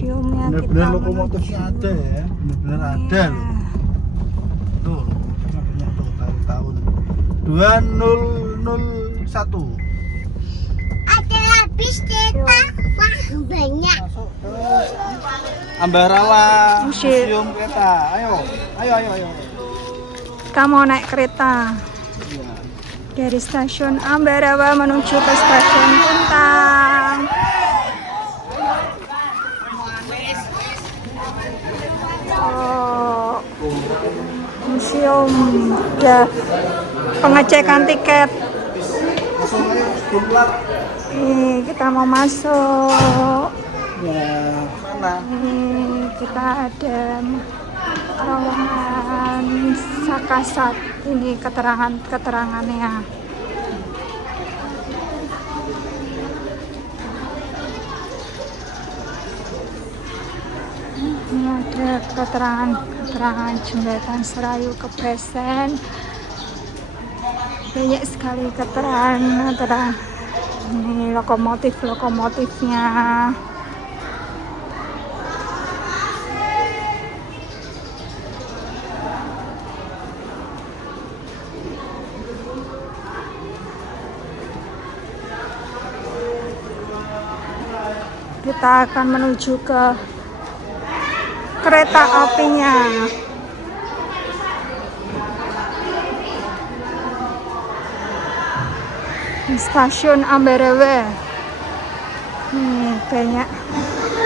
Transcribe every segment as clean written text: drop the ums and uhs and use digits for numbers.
museumnya kita benar-benar lokomotifnya ada ya, benar-benar ada loh. Tuh, lokomotifnya tuh tahun 2001. Ada habis kita, wah banyak. Masuk ke Ambarawa Museum. Museum Kereta. Ayo. Kita mau naik kereta Iya. dari stasiun Ambarawa menuju ke stasiun Kuntang. Oh, museum udah pengecekan tiket. Langsung ayo jumlah. Nih kita mau masuk. Ya, mana? Kita ada terowongan Sakasat. Ini keterangannya. Ini ada keterangan jembatan Serayu ke Besen. Banyak sekali keterangan antara ini lokomotifnya. Kita akan menuju ke kereta apinya. Di stasiun Ambarawa. Banyak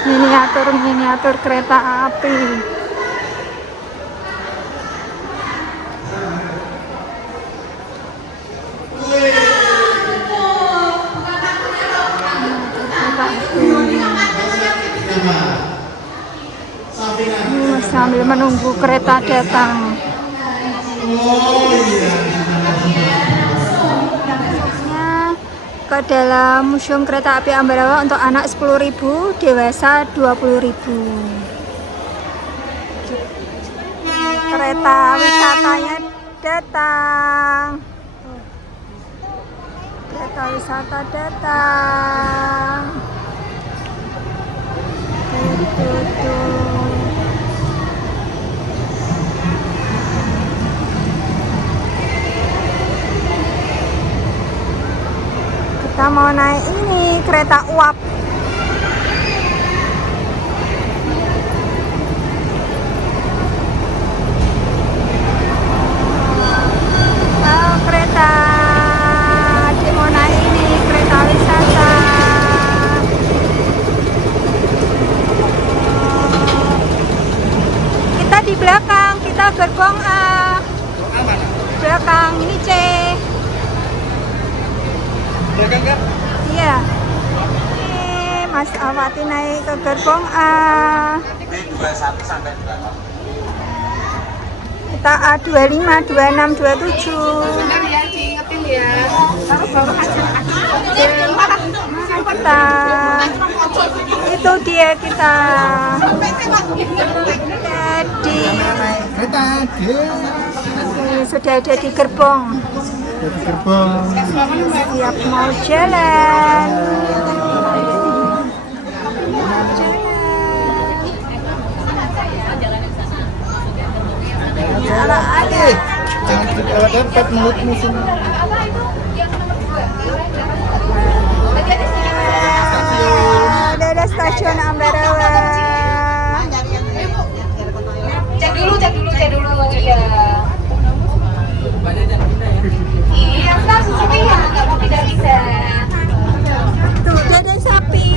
miniatur kereta api. Sambil menunggu kereta datang. Ke dalam Museum Kereta Api Ambarawa untuk anak 10.000, dewasa 20.000. Kereta wisatanya datang. Kereta wisata datang. Kita mau naik ini kereta uap. Kereta mau naik ini kereta wisata. Kita di belakang, kita gerbong A. Belakang ini C. Belakang kan? Iya. Ini Mas Awati naik ke gerbong A. Kita A25, 26, 27. Ya diingetin ya. Kita itu dia kita. Jadi Kereta sudah ada di gerbong. Jadi gerbong. Siap mau jalan. Jalan aja. Jangan dempet mulutmu sini. Ada stasiun Ambarawa. Cek dulu ya. Iya, kita susunya ya, nggak mau tidak bisa. Tuh, ada sapi.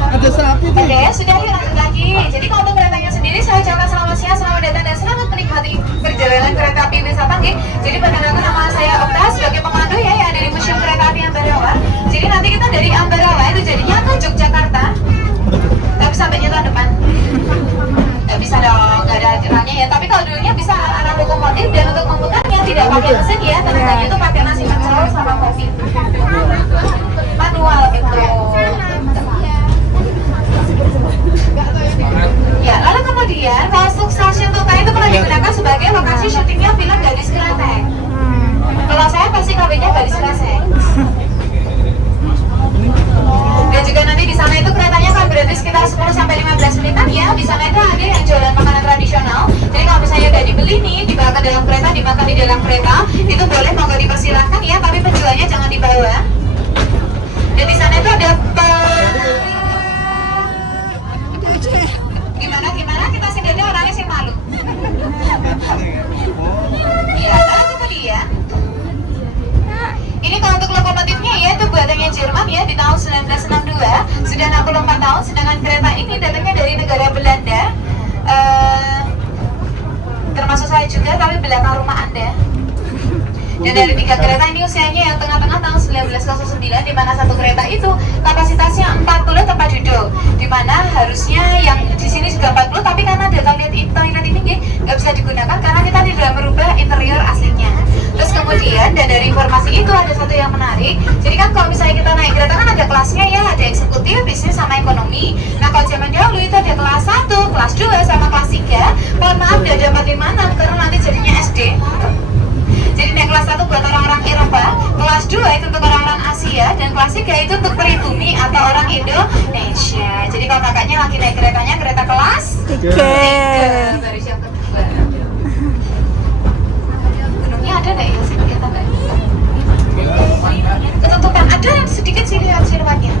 Ada sapi tuh. Oke, sudah yuk lanjut lagi. Jadi kalau untuk keretanya sendiri, saya ucapkan selamat siang, selamat datang dan selamat menikmati perjalanan kereta api wisata. Jadi perkenalkan nama saya Okta sebagai pemandu ya yang ada di Museum Kereta Api Ambarawa. Jadi nanti kita dari Ambarawa itu jadinya ke Yogyakarta, tapi sampainya tahun depan. Nggak bisa dong, nggak ada jalannya ya. Tapi kalau dulunya bisa arah lokomotif dan untuk memutarnya tidak pakai mesin ya, tenaganya itu pakai nasi pecel sama kopi. Manual gitu. Ya, lalu kemudian masuk stasiun Tuta itu pernah digunakan sebagai lokasi syutingnya film Gadis Kresek. Kalau saya pasti KB-nya Gadis Kresek. Dan juga nanti di sana itu keretanya tahun, sedangkan kereta ini datangnya dari negara Belanda. Termasuk saya juga, tapi belakang rumah Anda. Dan dari 3 kereta ini usianya yang tengah-tengah tahun 1909, di mana satu kereta itu kapasitasnya 40 tempat duduk, di mana harusnya yang di sini juga 40, tapi karena ada toilet ini nggak bisa digunakan karena kita tidak merubah interior aslinya. Terus kemudian, dan dari informasi itu ada satu yang menarik. Jadi kan kalau misalnya kita naik kereta kan ada kelasnya ya, ada eksekutif, bisnis, sama ekonomi. Nah kalau zaman dahulu itu ada kelas 1, kelas 2, sama kelas 3. Mohon maaf tidak dapat 5, 6 karena nanti jadinya SD. Jadi naik kelas 1 buat orang-orang Eropa, kelas 2 itu untuk orang-orang Asia, dan kelas 3 itu untuk pribumi atau orang Indonesia. Jadi kalau kakaknya lagi naik keretanya, kereta kelas 3, baru yang kedua. Gunungnya ada nggak ya? Kelihatan nggak? Ketutupan, ada sedikit sih lihat lewatnya.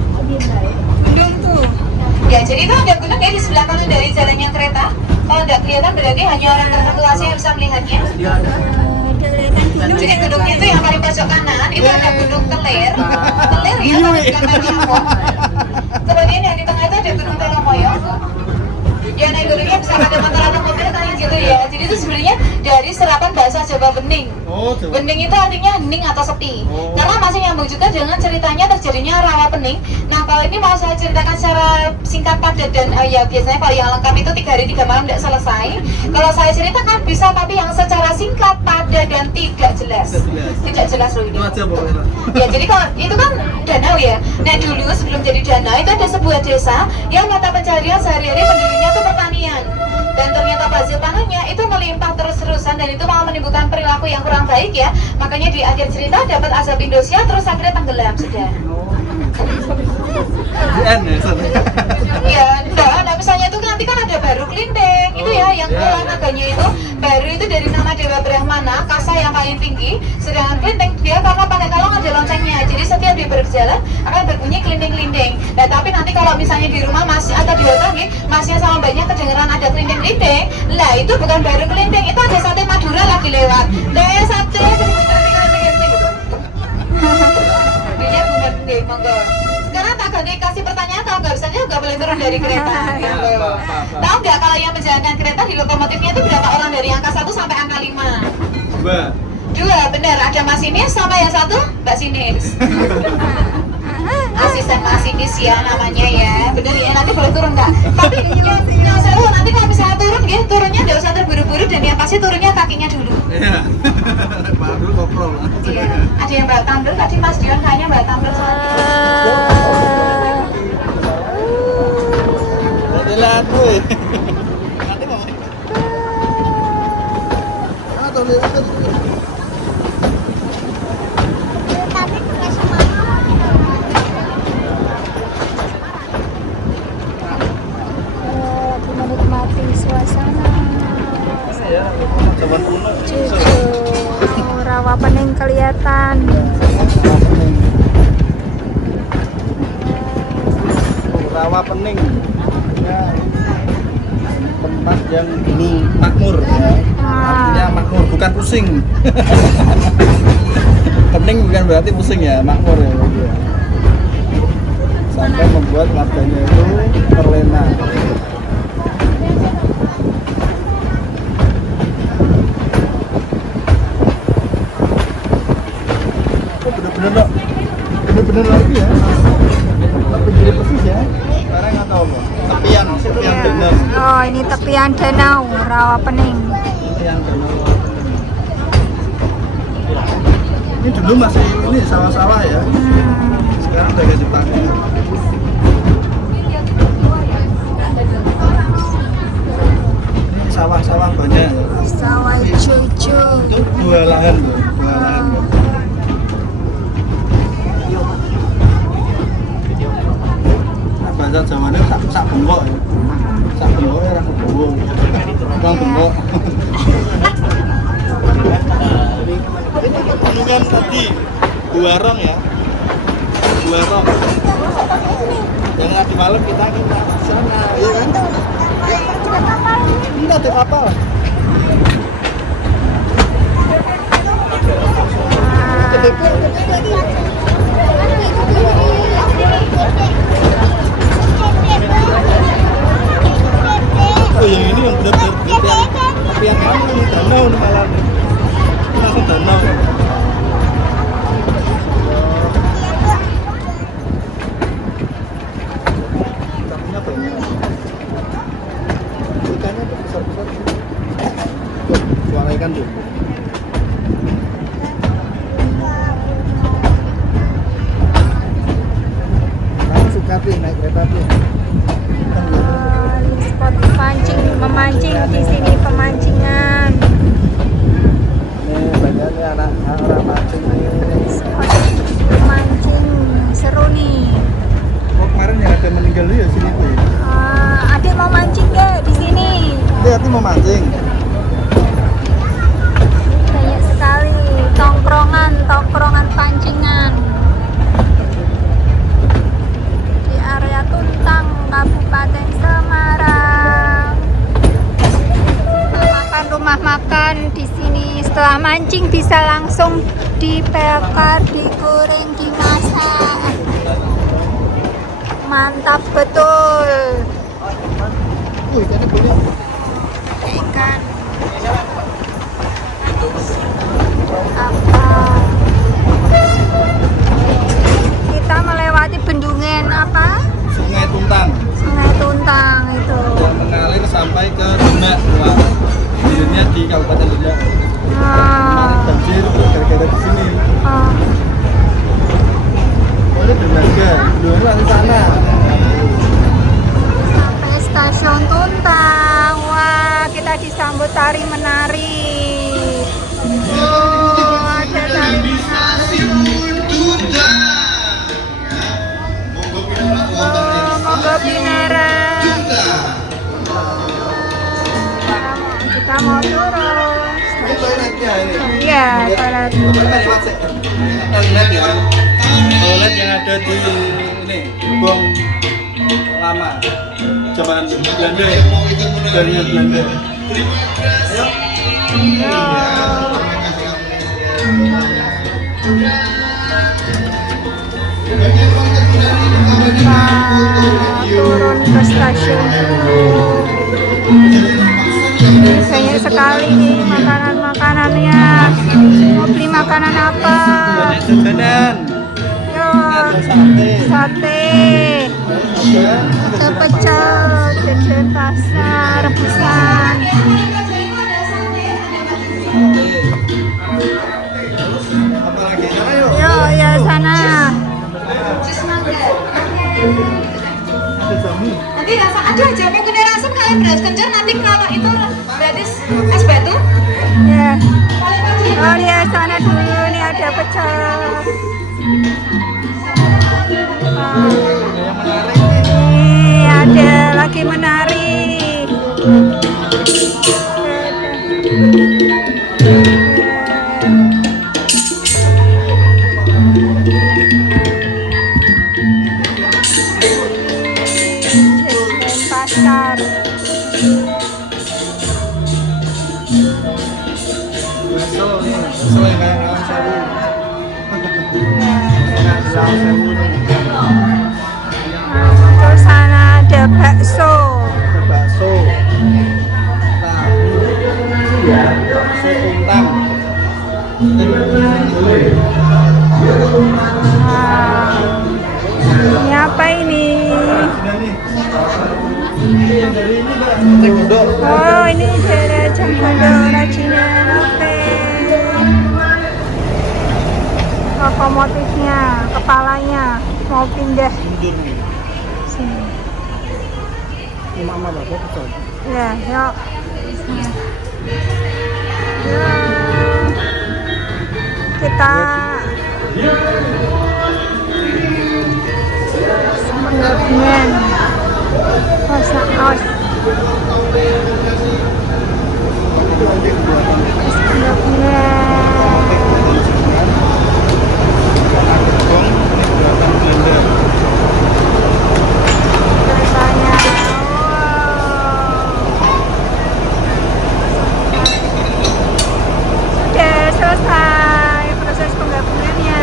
Gunung tuh. Ya, jadi itu ada gunung ya di sebelah kanan dari jalannya kereta. Kalau nggak kelihatan berarti hanya orang tertentu aja yang bisa melihatnya. Jadi gunungnya itu yang paling pojok kanan itu ada gunung Telir ya, gambar Japon. Kemudian yang di tengah itu ada gunung Telomoyo. Ya naik gunungnya bisa ada motor atau mobil kayak gitu ya. Jadi itu sebenarnya dari serapan bahasa Jawa Bening. Bening itu artinya hening atau sepi. Karena masih nyambung juga dengan ceritanya terjadinya rawa pening. Nah kalau ini mau saya ceritakan secara singkat padat dan ya biasanya kalau yang lengkap itu 3 hari 3 malam tidak selesai. Kalau saya ceritakan bisa, tapi yang secara singkat, padat dan tidak jelas. Tidak jelas loh ini. Ya jadi kalau itu kan danau ya. Nah dulu sebelum jadi danau itu ada sebuah desa yang mata pencaharian sehari-hari penduduknya itu pertanian. Dan ternyata hasil panennya itu melimpah terus-terusan, dan itu malah menimbulkan perilaku yang kurang baik ya. Makanya di akhir cerita dapat azab Indonesia, terus akhirnya tenggelam sudah. Ya, nah misalnya itu nanti kan ada Baru Klinteng itu ya, yang pulau naganya itu. Baru itu dari nama Dewa Brahmana, kasa yang paling tinggi. Sedangkan Klinteng dia karena pakai kalong ada loncengnya, jadi setiap dia berjalan akan berbunyi klinteng-klinteng. Nah tapi nanti kalau misalnya di rumah masih atau di hotel masnya sama mbaknya kedengeran ada klinteng-klinteng, lah itu bukan Baru Klinteng, itu ada sate Madura lagi lewat. Daya sate klinteng-klinteng gitu. Dia bukan deh, monggo. Sekarang tak ganti kasih pertanyaan, kalau nggak bisa nggak boleh turun dari kereta. Tahu nggak kalau yang menjalankan kereta di lokomotifnya itu berapa orang dari angka 1 sampai angka 5? 2, benar. Ada masinis sama yang satu Mbak Sinis. Asisten masinis ya namanya ya, bener ya. Nanti boleh turun nggak? Tapi yang seru nanti kalau misalnya turun gitu, turunnya nggak usah terburu-buru, dan yang pasti turunnya kakinya dulu. Iya. Dulu koprol. Iya. Ada yang bawa tumbler tadi Mas Dion kayaknya bawa tumbler soalnya. Lihat tuh. Nanti mau. Atau lihat tuh. Menikmati suasana. Cucu rawa pening kelihatan. Rawa pening ya, tempat yang dulu makmur ya. Artinya makmur bukan pusing. Pening bukan berarti pusing ya, makmur ya. Sampai membuat warganya itu terlena. Bener-bener lagi ya, tapi jadi persis ya. Sekarang nggak tahu loh. Tepian danau. Oh ini tepian danau rawa pening. Tepian danau. Ini dulu masih ini sawah-sawah ya. Sekarang udah ganti pakai. Ini sawah-sawah banyak. Sawah hijau-hijau. Itu 2 lahan loh, 2 lahan. Bahasa Jawane sak bengkok ya. Sak bengkok ora kebawa. Bang bengkok. Ini pegunungan tadi Buarong ya. Buarong. Yang tadi malam kita ke sana, iya kan? Ini ada kapal. sampaikan dulu. Kamu suka api naik kereta api? Spot memancing di sini pemancingan. Nih banyak nih anak-anak mancing nih. Spot memancing seru nih. Oh kemarin yang ada meninggal ya sini tuh. Adik mau mancing gak di sini? Dia mau mancing. Banyak sekali tongkrongan pancingan di area Tuntang, Kabupaten Semarang. Rumah makan di sini. Setelah mancing bisa langsung dibakar, digoreng, dimasak. Mantap betul. Ikannya boleh. Ikan apa? Kita melewati bendungan apa? Sungai Tuntang. Sungai Tuntang itu. Yang mengalir sampai ke Demak. Bendungannya di Kabupaten Demak. Kemarin banjir gara-gara di sini. Ini dermaga, bendungannya langsung sana. Sampai stasiun Tuntang. Wah, kita disambut tari menari. Ada tari menari. Monggo Binara. Kita mau turun. Ini toiletnya ini. Iya, toilet. Toilet ya. Toilet yang ada di ini gerbong lama zaman Belanda ya. Dari Belanda. Kita turun ke stasiun dulu. Banyak sekali nih makanannya. Mau beli makanan apa? Banyak jajanan. Yuk, Sate. sate, pecel, jajan pasar, rebusan. Apa lagi? Sana yuk. Yuk, ya sana. Ada jamu. Nanti rasa ada jamu kuning asam kalian beras kencur, nanti kalau itu berarti es batu. Ya. Oh ya, sana dulu nih ada pecel. Yang menarik nih. Nih ada lagi menari. Jajan pasar. Bakso nih, bakso yang kayak Alam Sewu. Kayak di Alam Sewu nih. Terus sana ada bakso. Ada bakso. Bakso Tuntang. Nah, ini apa ini? Dari ini Mbak, cek kodok. Oh, ini dari Cengkondo Racinan. Oke. Lokomotifnya, kepalanya mau pindah Mundur nih. sini. Ini mama bapak betul. Ya, yuk. Ya. Kita penggabungan os. Sudah selesai proses penggabungannya.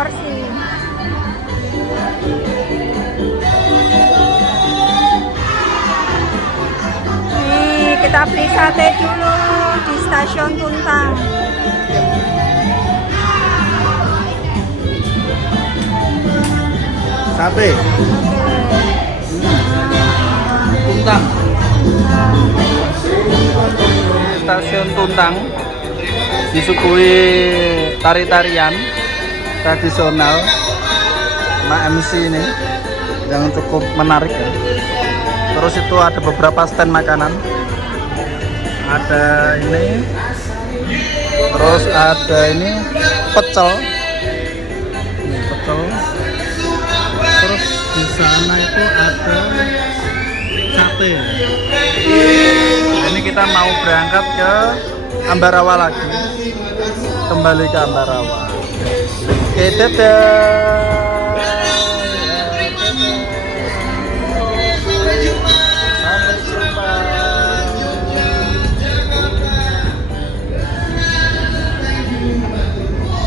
porsi. Nih, kita beli sate dulu di stasiun Tuntang. Sate Tuntang. Stasiun Tuntang disuguhi tari-tarian tradisional sama MC ini yang cukup menarik ya. Terus itu ada beberapa stand makanan, ada ini, terus ada ini pecel, ini pecel. Terus di sana itu ada sate. Ini kita mau berangkat ke Ambarawa lagi, kembali ke Ambarawa. Oke, dadah. Sampai jumpa.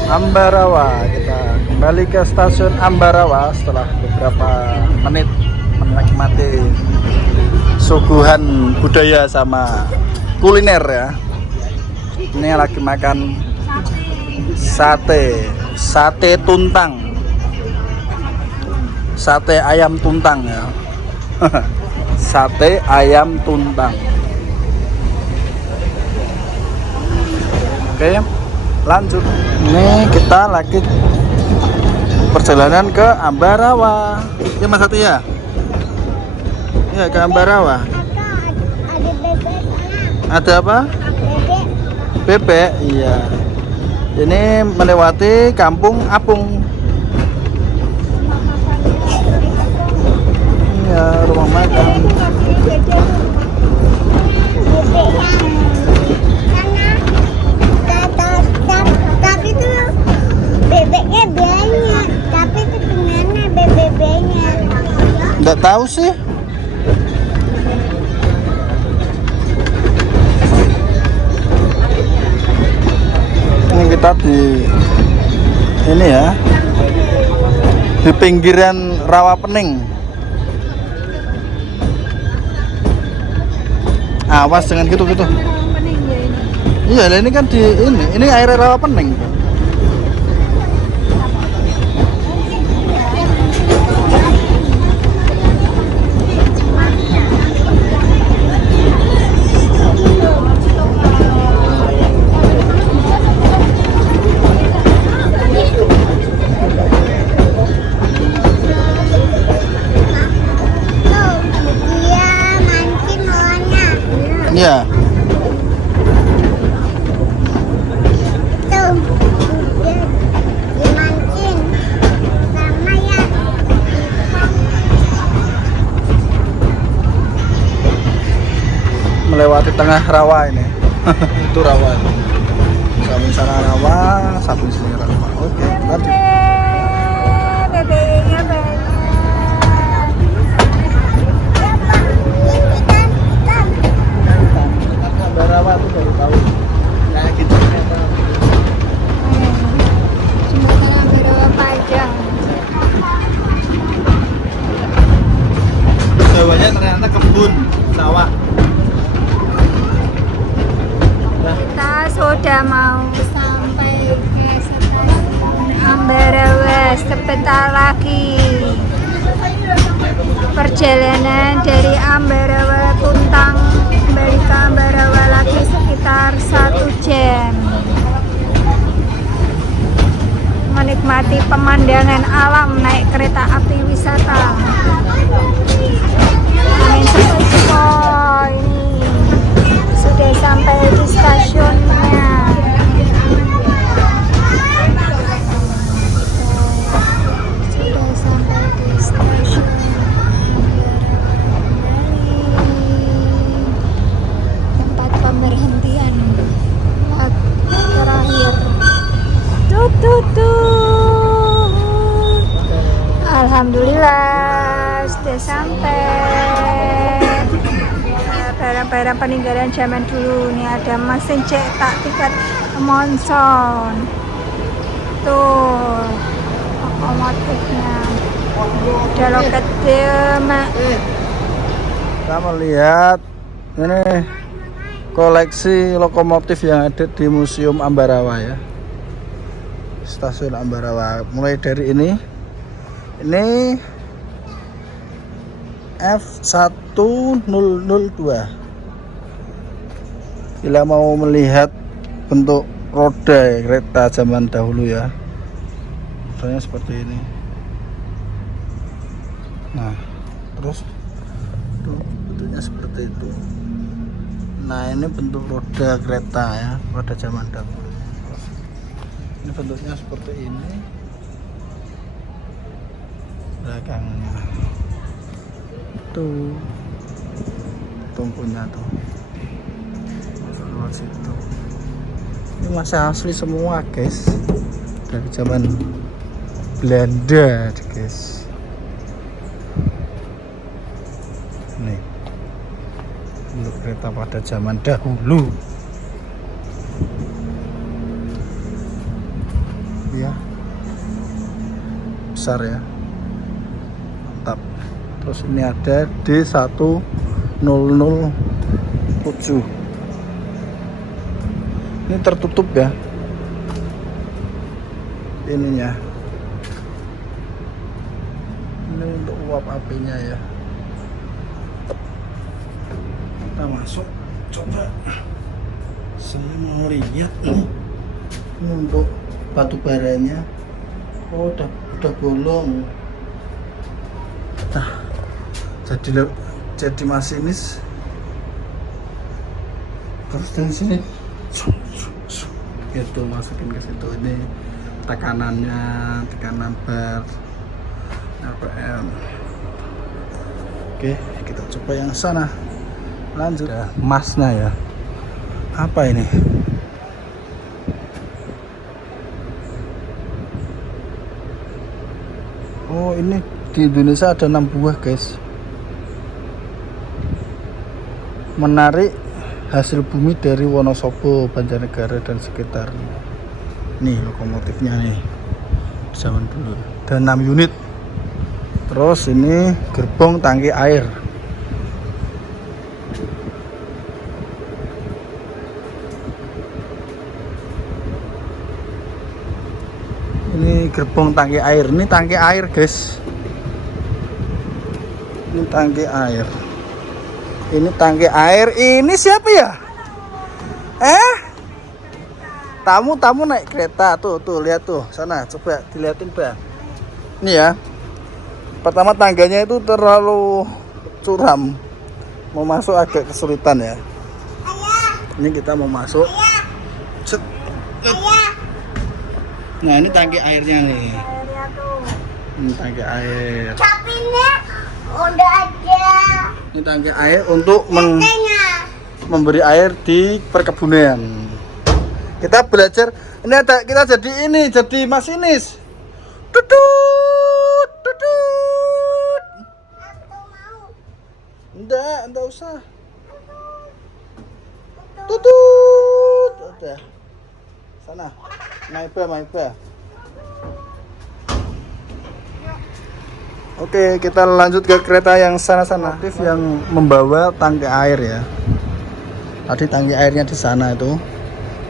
Ambarawa, kita kembali ke stasiun Ambarawa setelah beberapa menit menikmati suguhan budaya sama kuliner ya. Ini lagi makan sate Tuntang, sate ayam Tuntang ya. Sate ayam Tuntang. Oke, lanjut. Ini kita lagi perjalanan ke Ambarawa. Ya Mas Sati ya? Ya ke Ambarawa. Ada apa? Bebek, iya. Ini melewati Kampung Apung. Ya, rumah makan. Tapi itu bebeknya banyak. Tapi itu gimana bebeknya? Nggak tahu sih. Ini kita di ini ya, di pinggiran Rawa Pening. Awas jangan gitu-gitu. Iya, ini kan di ini air Rawa Pening. Iya. Tuh, dimancing sama ya. Melewati tengah rawa ini. Itu rawa. Samping sana rawa, samping sini rawa. Oke, lanjut. Bebeknya banyak. Ambarawa tuh baru tahu. Kayak gitu ternyata. Jembatan Ambarawa panjang. Jawanya ternyata kebun sawah. Nah, Kita sudah mau sampai ke stasiun Ambarawa sebentar lagi. Perjalanan dari Ambarawa Tuntang kembali ke Ambarawa lagi sekitar 1 jam. Menikmati pemandangan alam naik kereta api wisata. Angin sepoi-sepoi ini sudah sampai di stasiunnya. Sudah sampai di stasiun tempat pemberhentian terakhir. Alhamdulillah sudah sampai. Barang-barang peninggalan zaman dulu. Nih ada mesin cetak tiket monson. Tuh Ada loket Mak. Kita melihat ini koleksi lokomotif yang ada di Museum Ambarawa ya. Stasiun Ambarawa. Mulai dari ini F1002. Bila mau melihat bentuk roda kereta zaman dahulu ya, rodanya seperti ini. Nah, terus tuh bentuknya seperti itu. Nah, ini bentuk roda kereta ya, roda zaman dahulu. Ini bentuknya seperti ini. Belakangnya tuh tungkunya tuh masuk lewat situ. Ini masih asli semua guys, dari zaman Belanda guys. Nih bentuk kereta pada zaman dahulu ya, besar ya, mantap. Terus ini ada D1007. Ini tertutup ya ininya. Ini untuk uap apinya ya. Kita masuk, coba saya mau lihat nih. Ini untuk batu baranya. Oh, udah bolong. Nah, jadi masinis. Terus dari sini gitu masukin ke situ. Ini tekanan bar RPM. Oke, kita coba yang sana. Lanjut ya, emasnya ya. Apa ini? Oh, ini di Indonesia ada 6 buah guys. Menarik hasil bumi dari Wonosobo, Banjarnegara dan sekitarnya. Nih lokomotifnya nih, zaman dulu. Dan 6 unit. Terus ini gerbong tangki air. Ini gerbong tangki air. Ini tangki air guys. Ini tangki air. Ini tangki air. Ini siapa ya? Tamu naik kereta tuh lihat tuh sana, coba dilihatin Bang. Ini ya. Pertama tangganya itu terlalu curam. Mau masuk agak kesulitan ya. Ini kita mau masuk. Set. Nah, ini tangki airnya nih. Ini tangki air. Sapinya udah ada. Ini tangki air untuk memberi air di perkebunan. Kita belajar. Ini ada, kita jadi masinis. Tutut. Enggak usah. Tutut. Udah. Sana. Maiba. Oke, kita lanjut ke kereta yang sana-sana. Yang membawa tangki air ya. Tadi tangki airnya di sana itu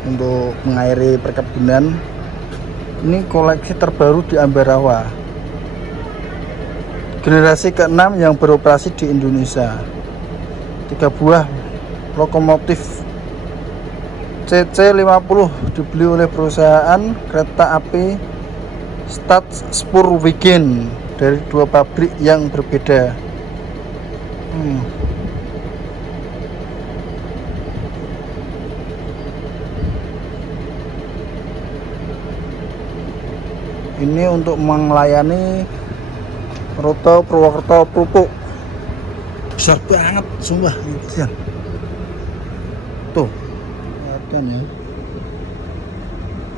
untuk mengairi perkebunan. Ini koleksi terbaru di Ambarawa. Generasi ke-6 yang beroperasi di Indonesia. 3 buah lokomotif CC50 dibeli oleh perusahaan kereta api Stadspoorwegen dari 2 pabrik yang berbeda. Ini untuk melayani rute Purwokerto Pupuk. Besar banget, sumpah. Tuh, kelihatan ya.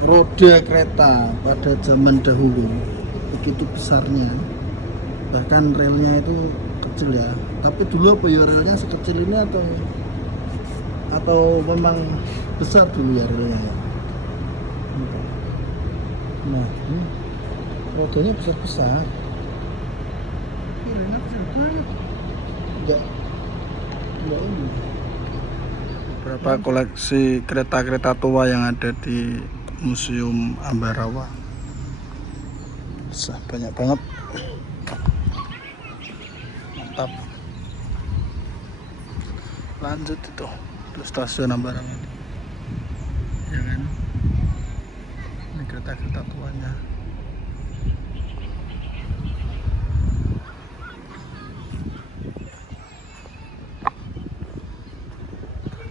Roda kereta pada zaman dahulu begitu besarnya. Bahkan relnya itu kecil ya. Tapi dulu apa ya relnya sekecil ini atau memang besar dulu ya relnya ya. Nah, ini rodanya besar-besar. Enggak ini. Beberapa koleksi kereta-kereta tua yang ada di Museum Ambarawa. Banyak banget. Mantap. Lanjut itu stasiun Ambarawa ini. Ya kan? Ini kereta-kereta tuanya.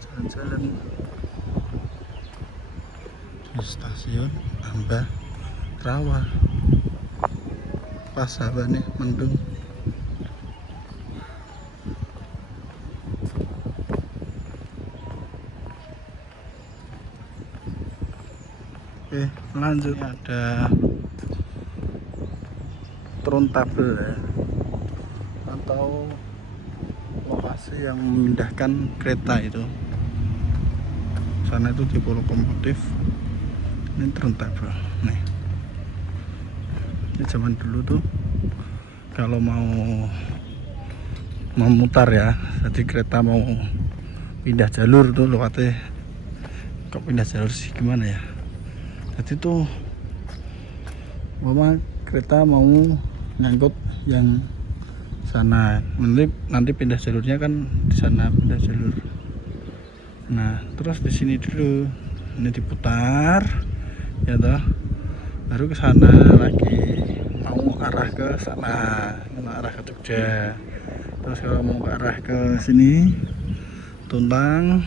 Jalan-jalan di stasiun Ambarawa. Pas nih mendung. Oke, lanjut ada turntable ya, atau lokasi yang memindahkan kereta itu. Sana itu tipe lokomotif, ini turntable. Nih, ini zaman dulu tuh kalau mau memutar ya, jadi kereta mau pindah jalur tuh lewatnya, kok pindah jalur sih gimana ya? Jadi tuh mama kereta mau ngangkut yang sana, nanti pindah jalurnya kan di sana pindah jalur. Nah terus di sini dulu ini diputar ya toh, baru ke sana lagi, mau arah ke sana, mau arah ke Jogja. Terus kalau mau ke arah ke sini Tuntang,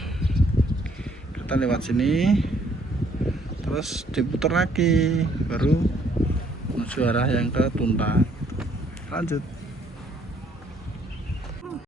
kita lewat sini, terus diputar lagi, baru menuju arah yang ke Tuntang. Lanjut.